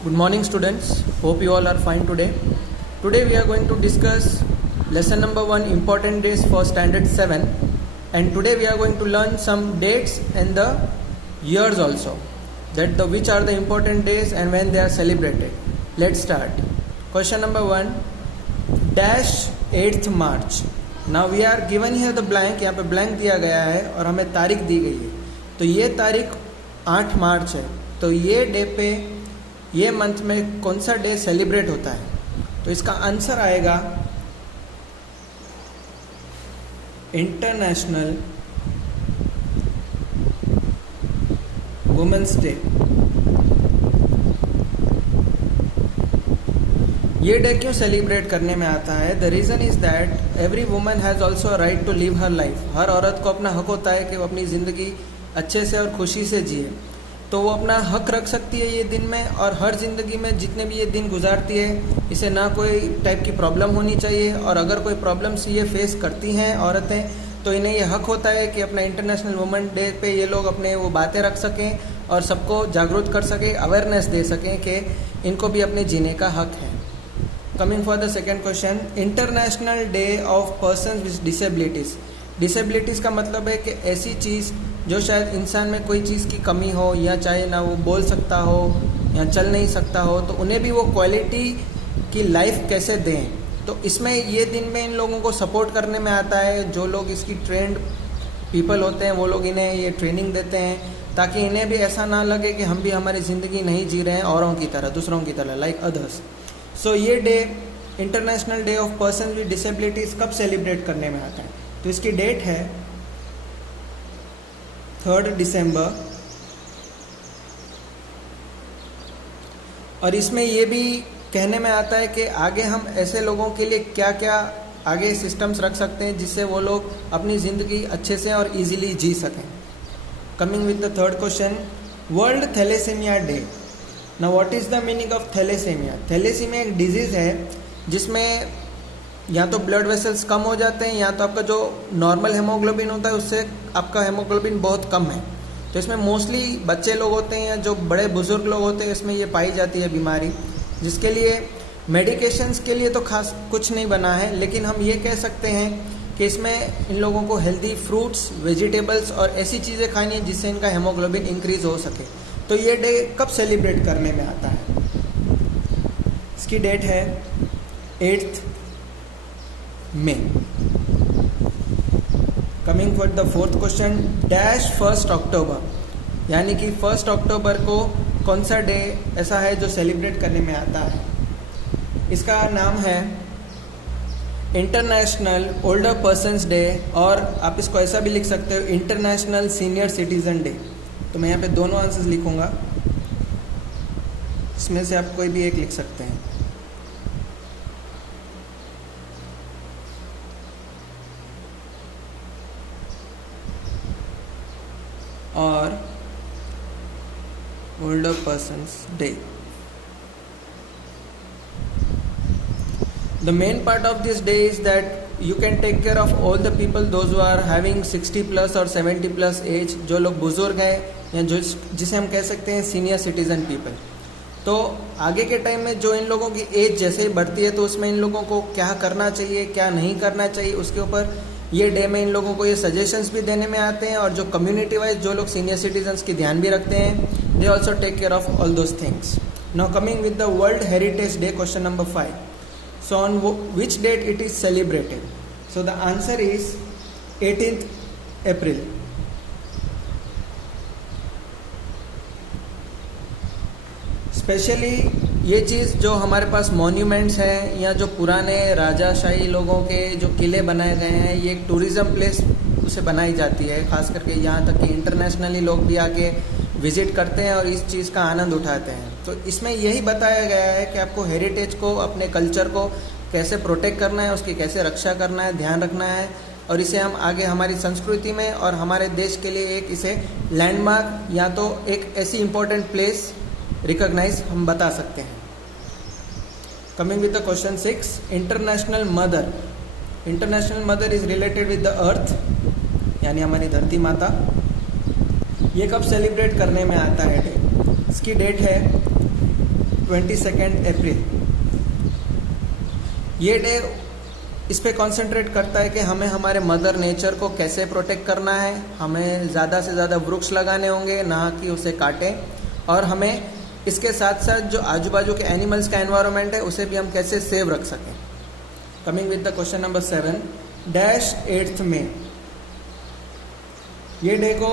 Good morning students, hope you all are fine today. Today we are going to discuss lesson number 1, important days for standard 7, and today we are going to learn some dates and the years also, which are the important days and when they are celebrated. Let's start. Question number 1, dash 8th March. Now we are given here the blank, यहाँ पे blank दिया गया है और हमें तारीख दी गई है. तो ये तारीख 8 मार्च है. तो ये डे पे ये मंथ में कौन सा डे सेलिब्रेट होता है? तो इसका आंसर आएगा इंटरनेशनल वुमेन्स डे. ये डे क्यों सेलिब्रेट करने में आता है? The reason is that every woman has also right to live her life. हर औरत को अपना हक होता है कि वो अपनी ज़िंदगी अच्छे से और खुशी से जिए. तो वो अपना हक रख सकती है ये दिन में, और हर ज़िंदगी में जितने भी ये दिन गुजारती है इसे ना कोई टाइप की प्रॉब्लम होनी चाहिए. और अगर कोई प्रॉब्लम्स ये फेस करती हैं औरतें, तो इन्हें ये हक होता है कि अपना इंटरनेशनल वुमेन डे पे ये लोग अपने वो बातें रख सकें और सबको जागरूक कर सकें, अवेयरनेस दे सकें कि इनको भी अपने जीने का हक है. Coming for the second question, international day of person with disabilities. Disabilities का मतलब है कि ऐसी चीज़ जो शायद इंसान में कोई चीज़ की कमी हो, या चाहे ना वो बोल सकता हो या चल नहीं सकता हो, तो उन्हें भी वो क्वालिटी की लाइफ कैसे दें. तो इसमें ये दिन में इन लोगों को सपोर्ट करने में आता है. जो लोग इसकी ट्रेंड पीपल होते हैं वो लोग इन्हें ये ट्रेनिंग देते हैं ताकि इन्हें भी ऐसा ना लगे कि हम भी हमारी ज़िंदगी नहीं जी रहे हैं औरों की तरह, दूसरों की तरह, लाइक अदर्स. सो ये day international day of person with disabilities कब सेलिब्रेट करने में आता है? तो इसकी डेट है 3 दिसंबर. और इसमें ये भी कहने में आता है कि आगे हम ऐसे लोगों के लिए क्या क्या आगे सिस्टम्स रख सकते हैं जिससे वो लोग अपनी ज़िंदगी अच्छे से और इजीली जी सकें. Coming with the third question, world thalassemia day. Now what is the meaning of thalassemia? Thalassemia एक डिजीज़ है जिसमें या तो ब्लड वेसल्स कम हो जाते हैं, या तो आपका जो नॉर्मल हेमोग्लोबिन होता है उससे आपका हेमोग्लोबिन बहुत कम है. तो इसमें मोस्टली बच्चे लोग होते हैं या जो बड़े बुजुर्ग लोग होते हैं, इसमें ये पाई जाती है बीमारी, जिसके लिए मेडिकेशंस के लिए तो खास कुछ नहीं बना है. लेकिन हम ये कह सकते हैं कि इसमें इन लोगों को हेल्दी फ्रूट्स, वेजिटेबल्स और ऐसी चीज़ें खानी है जिससे इनका हेमोग्लोबिन इंक्रीज हो सके. तो ये डे कब सेलिब्रेट करने में आता है? इसकी डेट है 8 मई. Coming for the fourth question, dash 1 अक्टूबर. यानी कि 1 अक्टूबर को कौन सा डे ऐसा है जो सेलिब्रेट करने में आता है? इसका नाम है इंटरनेशनल ओल्डर पर्सन्स डे, और आप इसको ऐसा भी लिख सकते हो इंटरनेशनल सीनियर सिटीजन डे. तो मैं यहाँ पे दोनों आंसर्स लिखूँगा, इसमें से आप कोई भी एक लिख सकते हैं. और older persons day. The main part of this day is that you can take care of all the people those who are having 60 plus or 70 plus age, जो लोग बुजुर्ग हैं या जो जिसे हम कह सकते हैं सीनियर सिटीजन पीपल. तो आगे के टाइम में जो इन लोगों की एज जैसे ही बढ़ती है तो उसमें इन लोगों को क्या करना चाहिए, क्या नहीं करना चाहिए, उसके ऊपर ये डे में इन लोगों को ये सजेशंस भी देने में आते हैं. और जो कम्युनिटी वाइज जो लोग सीनियर सिटीजन्स की ध्यान भी रखते हैं, they also take care of all those things. Now coming with the world heritage day, question number 5. So on which date it is celebrated? So the answer is 18 April. Specially ये चीज़ जो हमारे पास monuments हैं या जो पुराने राजाशाही लोगों के जो किले बनाए गए हैं, ये एक टूरिज़्म प्लेस उसे बनाई जाती है. ख़ास करके यहाँ तक कि इंटरनेशनली लोग भी आके विज़िट करते हैं और इस चीज़ का आनंद उठाते हैं. तो इसमें यही बताया गया है कि आपको हेरिटेज को, अपने कल्चर को कैसे प्रोटेक्ट करना है, उसकी कैसे रक्षा करना है, ध्यान रखना है, और इसे हम आगे हमारी संस्कृति में और हमारे देश के लिए एक इसे लैंडमार्क या तो एक ऐसी इम्पोर्टेंट प्लेस रिकॉग्नाइज हम बता सकते हैं. Coming with the question 6, international mother. International mother is related with the earth, यानी हमारी धरती माता. ये कब सेलिब्रेट करने में आता है डे? इसकी डेट है 22 अप्रैल। ये डे इस पे कॉन्सेंट्रेट करता है कि हमें हमारे मदर नेचर को कैसे प्रोटेक्ट करना है, हमें ज़्यादा से ज़्यादा वृक्ष लगाने होंगे, ना कि उसे काटें, और हमें इसके साथ साथ जो आजू बाजू के एनिमल्स का एनवायरनमेंट है उसे भी हम कैसे सेव रख सकें। Coming with the question number 7, dash 8 मई। ये डे को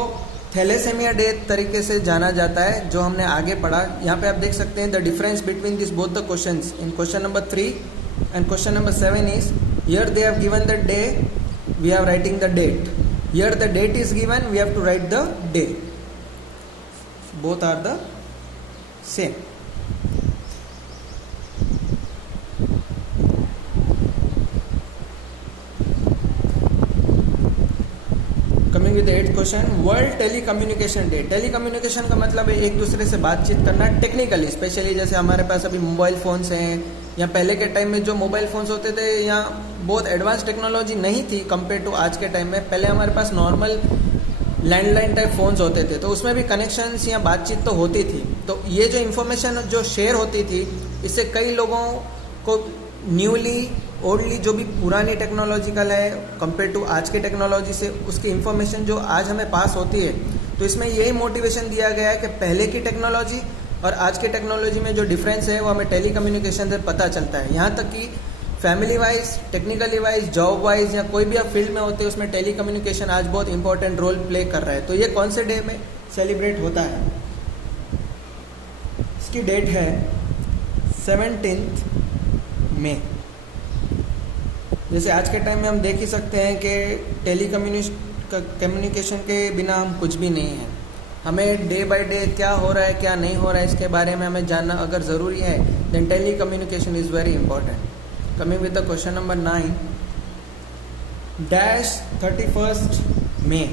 थैलेसेमिया डे तरीके से जाना जाता है, जो हमने आगे पढ़ा। यहाँ पे आप देख सकते हैं the difference between this both the questions in question number 3 and question number 7 is, here they have given the day, we are writing the date. Here the date is given, we have to write the day. Both are the same. Coming with the 8th question, world telecommunication day. Telecommunication का मतलब है एक दूसरे से बातचीत करना technically, specially जैसे हमारे पास अभी मोबाइल फ़ोन्स हैं, या पहले के टाइम में जो मोबाइल फ़ोन्स होते थे, या बहुत एडवांस टेक्नोलॉजी नहीं थी कंपेयर टू आज के टाइम में। पहले हमारे पास नॉर्मल लैंडलाइन टाइप फ़ोन्स होते थे, तो उसमें भी कनेक्शंस या बातचीत तो होती थी। तो ये जो इन्फॉर्मेशन जो शेयर होती थी, इससे कई लोगों को न्यूली ओल्डली जो भी पुरानी टेक्नोलॉजिकल है कंपेयर टू आज के टेक्नोलॉजी से, उसकी इन्फॉर्मेशन जो आज हमें पास होती है, तो इसमें यही मोटिवेशन दिया गया है कि पहले की टेक्नोलॉजी और आज के टेक्नोलॉजी में जो डिफरेंस है वो हमें टेलीकम्युनिकेशन से पता चलता है। यहाँ तक कि family wise, technically wise, job wise, या कोई भी आप फील्ड में होते हैं, उसमें टेलीकम्युनिकेशन आज बहुत इंपॉर्टेंट रोल प्ले कर रहा है। तो ये कौन से डे में सेलिब्रेट होता है? इसकी डेट है 17 मई। जैसे आज के टाइम में हम देख ही सकते हैं कि टेलीकम्युनिकेशन के बिना हम कुछ भी नहीं हैं। हमें डे बाय डे क्या हो रहा है, क्या नहीं हो रहा है, इसके बारे में हमें जानना अगर ज़रूरी है, then telecommunication is very important. Coming with the question number 9, dash 31 May.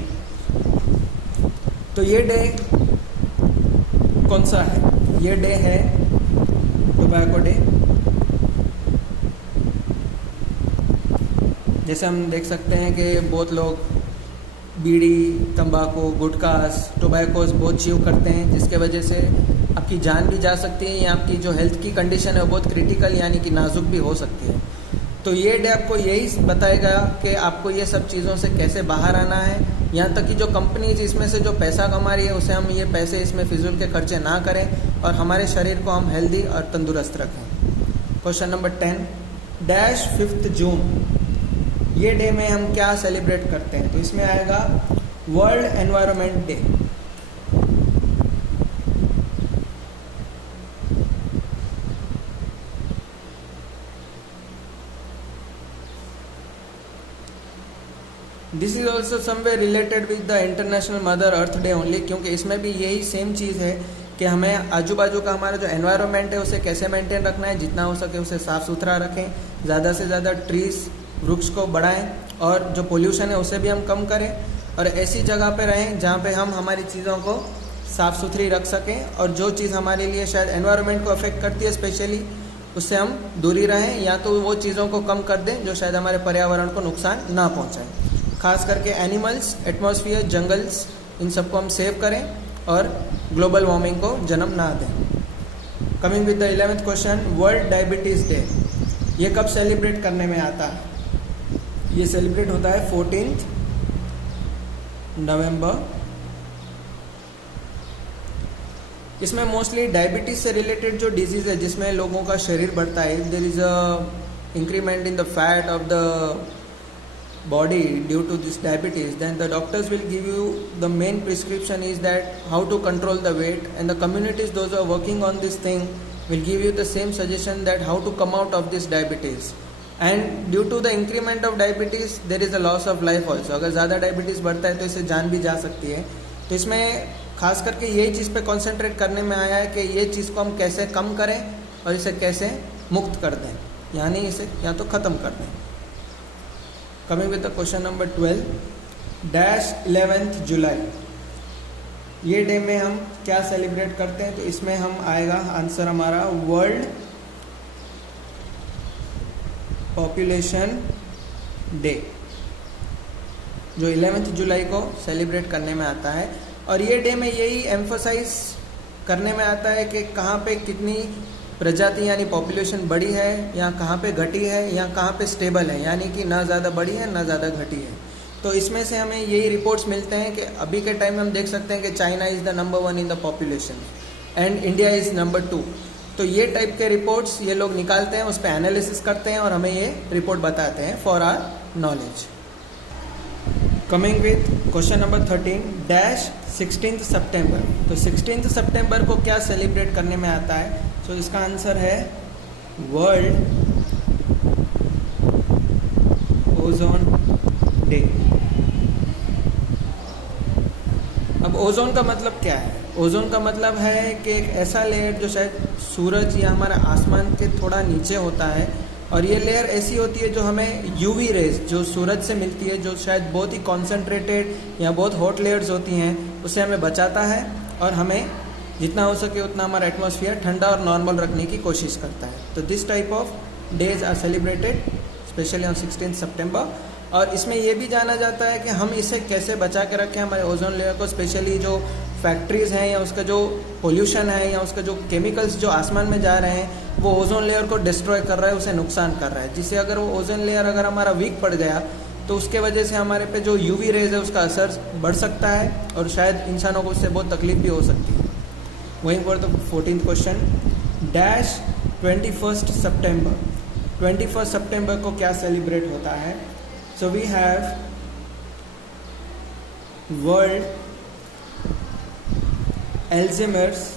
तो ये डे कौन सा है? ये डे है टोबैको डे। जैसे हम देख सकते हैं कि बहुत लोग बीड़ी, तंबाकू, गुटखास, टोबैकोस बहुत च्यू करते हैं, जिसके वजह से आपकी जान भी जा सकती है, या आपकी जो हेल्थ की कंडीशन है वो बहुत क्रिटिकल यानी कि नाजुक भी हो सकती है। तो ये डे आपको यही बताएगा कि आपको ये सब चीज़ों से कैसे बाहर आना है। यहाँ तक कि जो कंपनीज इसमें से जो पैसा कमा रही है, उसे हम ये पैसे इसमें फिजूल के खर्चे ना करें और हमारे शरीर को हम हेल्दी और तंदुरुस्त रखें। क्वेश्चन नंबर 10, डैश 5 जून। ये डे में हम क्या सेलिब्रेट करते हैं? तो इसमें आएगा world environment day. This is also somewhere related with the international mother earth day only, क्योंकि इसमें भी यही सेम चीज़ है कि हमें आजू बाजू का हमारा जो एनवायरनमेंट है उसे कैसे मेंटेन रखना है, जितना हो सके उसे साफ़ सुथरा रखें, ज़्यादा से ज़्यादा ट्रीज, वृक्ष को बढ़ाएं, और जो पोल्यूशन है उसे भी हम कम करें, और ऐसी जगह पे रहें जहाँ पे हम हमारी चीज़ों को साफ़ सुथरी रख सकें, और जो चीज़ हमारे लिए शायद एनवायरनमेंट को अफेक्ट करती है स्पेशली, उससे हम दूरी रहें, या तो वो चीज़ों को कम कर दें जो शायद हमारे पर्यावरण को नुकसान ना पहुँचाएं। खास करके एनिमल्स, एटमॉस्फेयर, जंगल्स, इन सबको हम सेव करें और ग्लोबल वार्मिंग को जन्म ना दें। Coming with the 11th question, world diabetes day. ये कब सेलिब्रेट करने में आता है? ये सेलिब्रेट होता है 14 नवंबर। इसमें मोस्टली डायबिटीज़ से रिलेटेड जो डिजीज़ है, जिसमें लोगों का शरीर बढ़ता है, there is a increment in the fat of the body due to this diabetes, then the doctors will give you, the main prescription is that how to control the weight, and the communities, those who are working on this thing, will give you the same suggestion that how to come out of this diabetes. And due to the increment of diabetes there is a loss of life also. अगर ज़्यादा diabetes बढ़ता है तो इससे जान भी जा सकती है। तो इसमें खास करके यही चीज़ पे कॉन्सेंट्रेट करने में आया है कि ये चीज़ को हम कैसे कम करें और इसे कैसे मुक्त कर दें, यानी इसे या तो ख़त्म कर दें। Coming with the question number 12, dash 11th जुलाई। ये डे में हम क्या सेलिब्रेट करते हैं? तो इसमें हम आएगा आंसर हमारा वर्ल्ड पॉपुलेशन डे, जो 11th जुलाई को सेलिब्रेट करने में आता है। और ये डे में यही एम्फोसाइज करने में आता है कि कहाँ पे कितनी प्रजाति यानी पॉपुलेशन बढ़ी है या कहाँ पे घटी है या कहाँ पे स्टेबल है, यानी कि ना ज़्यादा बढ़ी है ना ज़्यादा घटी है। तो इसमें से हमें यही रिपोर्ट्स मिलते हैं कि अभी के टाइम में हम देख सकते हैं कि China is the number 1 in the population and India is number 2। तो ये टाइप के रिपोर्ट्स ये लोग निकालते हैं, उस पर एनालिसिस करते हैं और हमें ये रिपोर्ट बताते हैं for our knowledge. Coming with question number 13 dash 16 September. तो 16 सितंबर को क्या सेलिब्रेट करने में आता है? तो इसका आंसर है वर्ल्ड ओजोन डे। अब ओजोन का मतलब क्या है? ओजोन का मतलब है कि एक ऐसा लेयर जो शायद सूरज या हमारा आसमान के थोड़ा नीचे होता है, और ये लेयर ऐसी होती है जो हमें यूवी रेज जो सूरज से मिलती है, जो शायद बहुत ही कॉन्सेंट्रेटेड या बहुत हॉट लेयर्स होती हैं, उसे हमें बचाता है और हमें जितना हो सके उतना हमारा एटमॉस्फेयर ठंडा और नॉर्मल रखने की कोशिश करता है। तो this type of days are celebrated specially on 16 September. और इसमें यह भी जाना जाता है कि हम इसे कैसे बचा के रखें, हमारे ओजोन लेयर को, स्पेशली जो फैक्ट्रीज़ हैं या उसका जो पोल्यूशन है या उसका जो केमिकल्स जो आसमान में जा रहे हैं वो ओजोन लेयर को डिस्ट्रॉय कर रहा है, उसे नुकसान कर रहा है, जिससे अगर वो ओजोन लेयर अगर हमारा वीक पड़ गया तो उसके वजह से हमारे पे जो यूवी रेज है उसका असर बढ़ सकता है और शायद इंसानों को उससे बहुत तकलीफ भी हो सकती है। वहीं पर तो 14th क्वेश्चन डैश 21 सितंबर। 21 सितंबर को क्या सेलिब्रेट होता है? So we have world Alzheimer's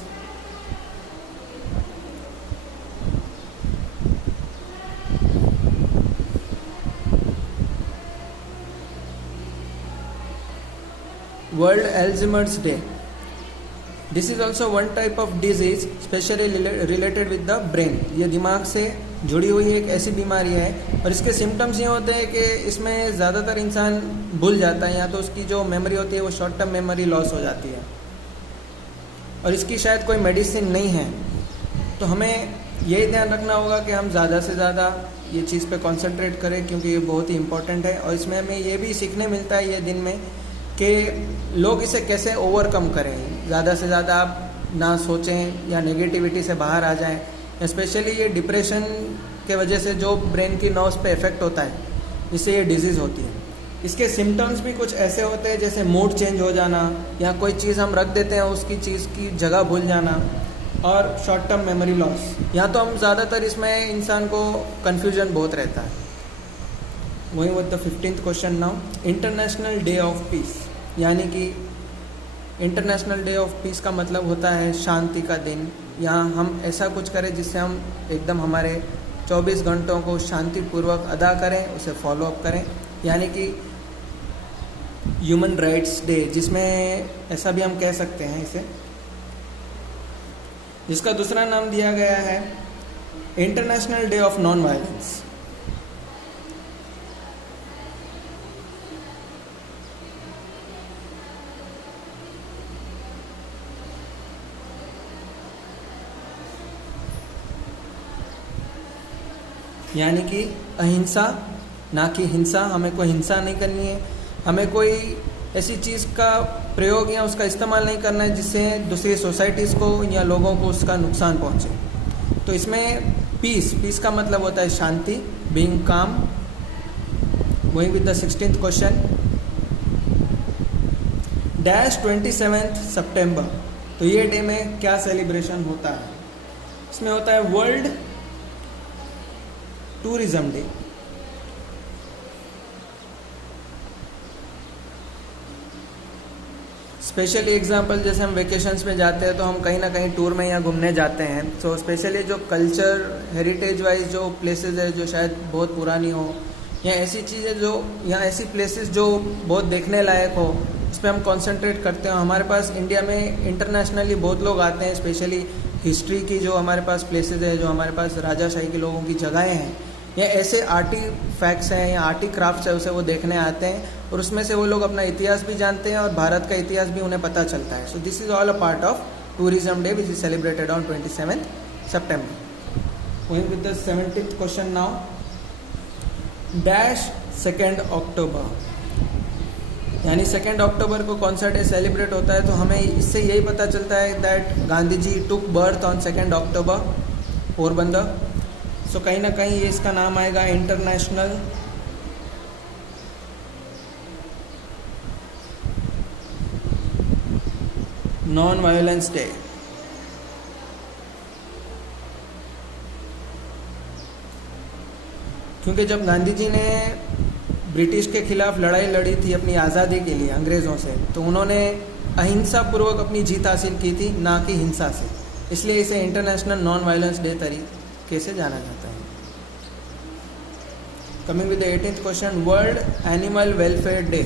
world Alzheimer's day. This is also one type of disease specially related with the brain. ये दिमाग से जुड़ी हुई एक ऐसी बीमारी है और इसके सिम्टम्स ये होते हैं कि इसमें ज़्यादातर इंसान भूल जाता है, या तो उसकी जो मेमोरी होती है वो शॉर्ट टर्म मेमोरी लॉस हो जाती है और इसकी शायद कोई मेडिसिन नहीं है। तो हमें यही ध्यान रखना होगा कि हम ज़्यादा से ज़्यादा ये चीज़ पे कंसंट्रेट करें, क्योंकि ये बहुत ही इम्पोर्टेंट है। और इसमें हमें ये भी सीखने मिलता है ये दिन में कि लोग इसे कैसे ओवरकम करें। ज़्यादा से ज़्यादा आप ना सोचें या नेगेटिविटी से बाहर आ जाएं। स्पेशली ये डिप्रेशन के वजह से जो ब्रेन की नर्व्स पे इफेक्ट होता है, जिससे ये डिजीज़ होती है। इसके सिम्टम्स भी कुछ ऐसे होते हैं जैसे मूड चेंज हो जाना, या कोई चीज़ हम रख देते हैं उसकी चीज़ की जगह भूल जाना, और शॉर्ट टर्म मेमोरी लॉस। या तो हम ज़्यादातर इसमें इंसान को कन्फ्यूजन बहुत रहता है। वहीं with the 15th question now international day of peace. यानी कि इंटरनेशनल डे ऑफ पीस का मतलब होता है शांति का दिन, या हम ऐसा कुछ करें जिससे हम एकदम हमारे 24 घंटों को शांतिपूर्वक अदा करें, उसे फॉलो अप करें। यानी कि ह्यूमन राइट्स डे, जिसमें ऐसा भी हम कह सकते हैं इसे, जिसका दूसरा नाम दिया गया है international day of non violence. यानी कि अहिंसा ना कि हिंसा। हमें कोई हिंसा नहीं करनी है, हमें कोई ऐसी चीज़ का प्रयोग या उसका इस्तेमाल नहीं करना है जिससे दूसरी सोसाइटीज़ को या लोगों को उसका नुकसान पहुंचे। तो इसमें पीस का मतलब होता है शांति, being calm. Going with the 16th question dash 27 सितंबर। तो ये डे में क्या सेलिब्रेशन होता है? इसमें होता है world tourism day. Specially example जैसे हम वेकेशंस में जाते हैं तो हम कहीं ना कहीं टूर में या घूमने जाते हैं। सो स्पेशली जो कल्चर हेरिटेज वाइज जो प्लेसेस है जो शायद बहुत पुरानी हो, या ऐसी चीज़ें जो या ऐसी प्लेसेस जो बहुत देखने लायक हो, उस पर हम कंसंट्रेट करते हैं। हमारे पास इंडिया में इंटरनेशनली बहुत लोग आते हैं, स्पेशली हिस्ट्री की जो हमारे पास प्लेसेस है, जो हमारे पास राजाशाही के लोगों की जगहें हैं, या ऐसे आर्टिफैक्ट्स हैं या आर्टी क्राफ्ट्स है, उसे वो देखने आते हैं और उसमें से वो लोग अपना इतिहास भी जानते हैं और भारत का इतिहास भी उन्हें पता चलता है। So this is all a part of tourism day which is celebrated on 27 September. Going with the 17th question now dash 2 अक्टूबर। यानी 2 अक्टूबर को कौन सा डे सेलिब्रेट होता है? तो हमें इससे यही पता चलता है that Gandhi ji took birth on 2 October Porbandar. So कहीं ना कहीं ये इसका नाम आएगा इंटरनेशनल नॉन वायलेंस डे। क्योंकि जब गांधी जी ने ब्रिटिश के खिलाफ लड़ाई लड़ी थी अपनी आज़ादी के लिए अंग्रेज़ों से, तो उन्होंने अहिंसा पूर्वक अपनी जीत हासिल की थी, ना कि हिंसा से। इसलिए इसे इंटरनेशनल नॉन वायलेंस डे तरीके से जाना जाता है। Coming with the 18th question, world animal welfare day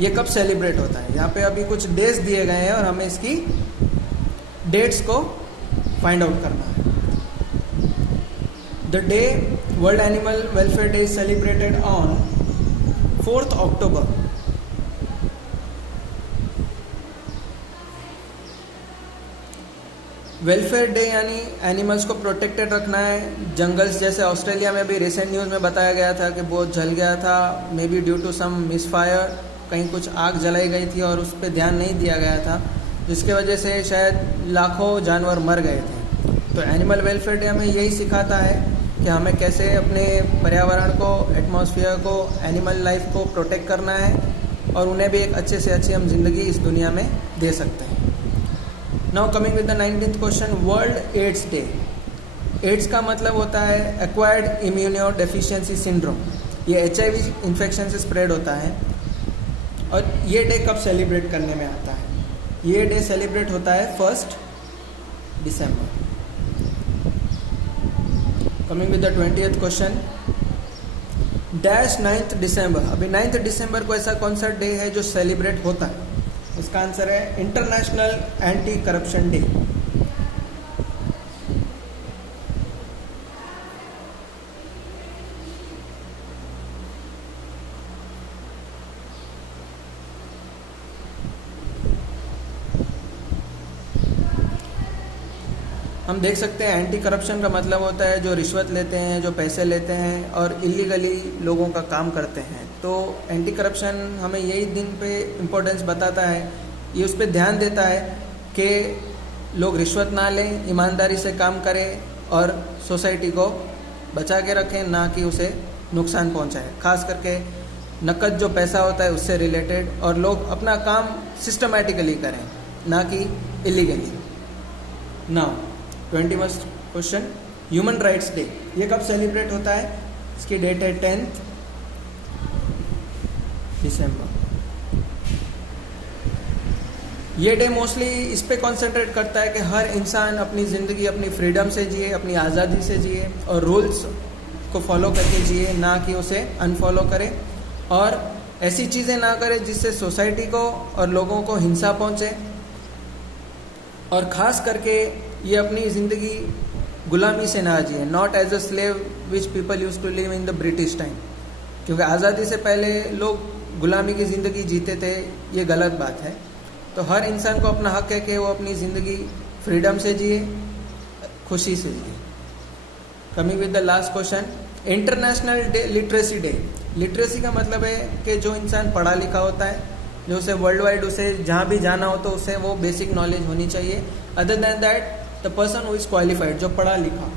ये कब सेलिब्रेट होता है? यहाँ पे अभी कुछ डेज दिए गए हैं और हमें इसकी डेट्स को फाइंड आउट करना है। The day world animal welfare day is celebrated on 4th October। Welfare day यानी एनिमल्स को प्रोटेक्टेड रखना है। जंगल्स जैसे ऑस्ट्रेलिया में भी रिसेंट न्यूज़ में बताया गया था कि बहुत जल गया था, maybe due to some misfire, कहीं कुछ आग जलाई गई थी और उस पर ध्यान नहीं दिया गया था, जिसके वजह से शायद लाखों जानवर मर गए थे। तो एनिमल वेलफेयर डे हमें यही सिखाता है कि हमें कैसे अपने पर्यावरण को, एटमॉस्फेयर को, एनिमल लाइफ को प्रोटेक्ट करना है और उन्हें भी एक अच्छे से अच्छी हम जिंदगी इस दुनिया में दे सकते हैं। Now coming with the 19th question, world AIDS day. AIDS का मतलब होता है एक्वायर्ड इम्यूनो डेफिशिएंसी सिंड्रोम। ये HIV इन्फेक्शन से स्प्रेड होता है। और ये डे कब सेलिब्रेट करने में आता है? ये डे सेलिब्रेट होता है 1 दिसंबर। Coming with the 20th question, dash 9th दिसंबर। अभी 9th दिसंबर को ऐसा कौन सा डे है जो सेलिब्रेट होता है? इसका आंसर है इंटरनेशनल एंटी करप्शन डे। हम देख सकते हैं एंटी करप्शन का मतलब होता है जो रिश्वत लेते हैं, जो पैसे लेते हैं और इलीगली लोगों का काम करते हैं। तो एंटी करप्शन हमें यही दिन पे इम्पोर्टेंस बताता है, ये उस पर ध्यान देता है कि लोग रिश्वत ना लें, ईमानदारी से काम करें और सोसाइटी को बचा के रखें, ना कि उसे नुकसान पहुंचाए। खास करके नकद जो पैसा होता है उससे रिलेटेड, और लोग अपना काम सिस्टमैटिकली करें, ना कि illegally. Now 21st question, human rights day ये कब सेलिब्रेट होता है? इसकी डेट है 10th दिसंबर। ये डे मोस्टली इस पे कॉन्सेंट्रेट करता है कि हर इंसान अपनी ज़िंदगी अपनी फ्रीडम से जिए, अपनी आज़ादी से जिए और रूल्स को फॉलो करके जिए, ना कि उसे अनफॉलो करे और ऐसी चीज़ें ना करे जिससे सोसाइटी को और लोगों को हिंसा पहुंचे। और ख़ास करके ये अपनी ज़िंदगी गुलामी से ना जिए, not as a slave which people use to live in the British time. क्योंकि आज़ादी से पहले लोग गुलामी की ज़िंदगी जीते थे, ये गलत बात है। तो हर इंसान को अपना हक है कि वो अपनी ज़िंदगी फ्रीडम से जिए, खुशी से जिए। Coming with the last question, international day literacy day. Literacy का मतलब है कि जो इंसान पढ़ा लिखा होता है, जो उसे वर्ल्ड वाइड उसे जहाँ भी जाना हो तो उसे वो बेसिक नॉलेज होनी चाहिए। Other than that the person who is qualified, जो पढ़ा लिखा।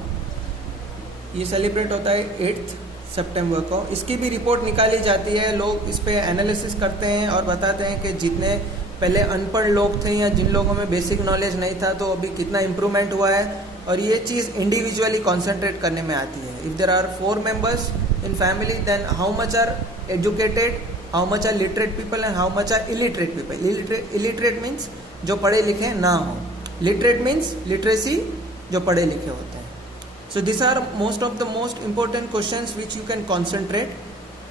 ये सेलिब्रेट होता है 8 सितंबर को। इसकी भी रिपोर्ट निकाली जाती है, लोग इस पे एनालिसिस करते हैं और बताते हैं कि जितने पहले अनपढ़ लोग थे या जिन लोगों में बेसिक नॉलेज नहीं था तो अभी कितना इम्प्रूवमेंट हुआ है। और ये चीज़ इंडिविजुअली कॉन्सेंट्रेट करने में आती है। If there are 4 members in family, then how much are educated, how much are literate people and how much are illiterate people. Illiterate means जो पढ़े लिखे ना हो, लिटरेट मीन्स लिटरेसी जो पढ़े लिखे होते हैं। So these are most of the most important questions which you can concentrate,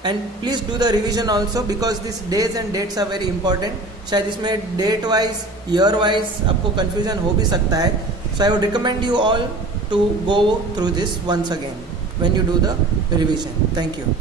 and please do the revision also because these days and dates are very important. शायद इसमें date wise, year wise आपको confusion हो भी सकता है. So I would recommend you all to go through this once again when you do the revision. Thank you.